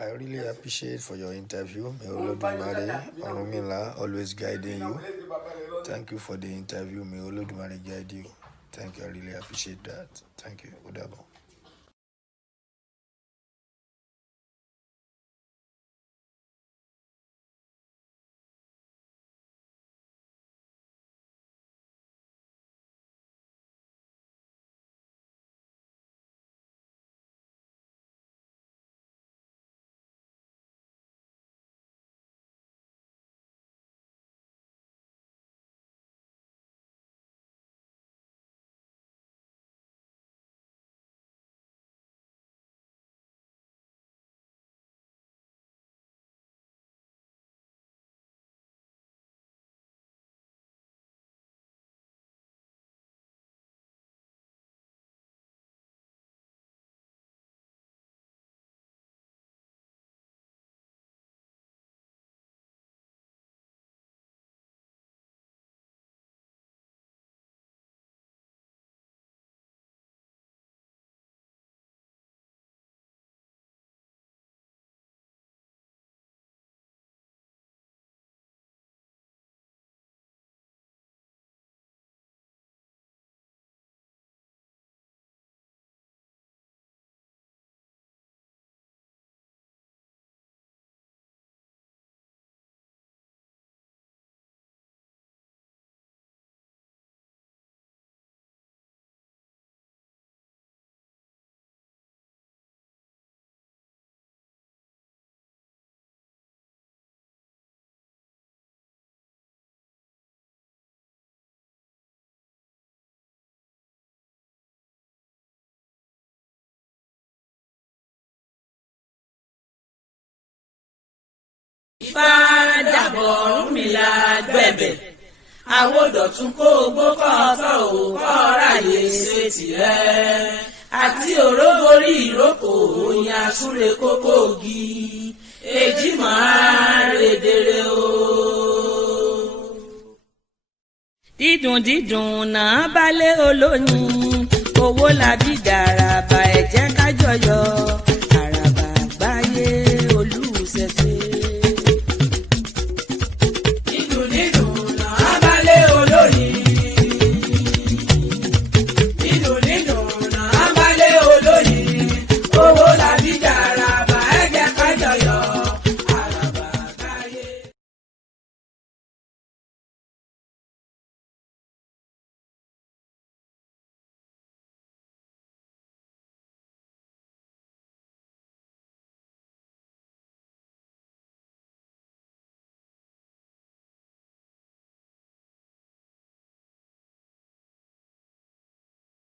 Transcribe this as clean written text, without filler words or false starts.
I really appreciate for your interview. May Olodumare Orunmila always guiding you. Thank you for the interview. May Olodumare guide you. Thank you. I really appreciate that. Thank you. Udabo. Ifá dàbọ̀ Ọ̀rúnmìlà gbẹ̀bẹ̀ àwòdọ̀tún kó ogbó kọ́ọ̀tọ̀ ò kọ́ọ̀ráyè ṣe tirẹ̀ àti òróborí ìrókò òyìn àsúre kókó ògì èjì máa rèdèrè o. dídùn dídùn náà balẹ̀ olóyin owó làbí dàràbà ẹ jẹ́ ká jọyọ̀.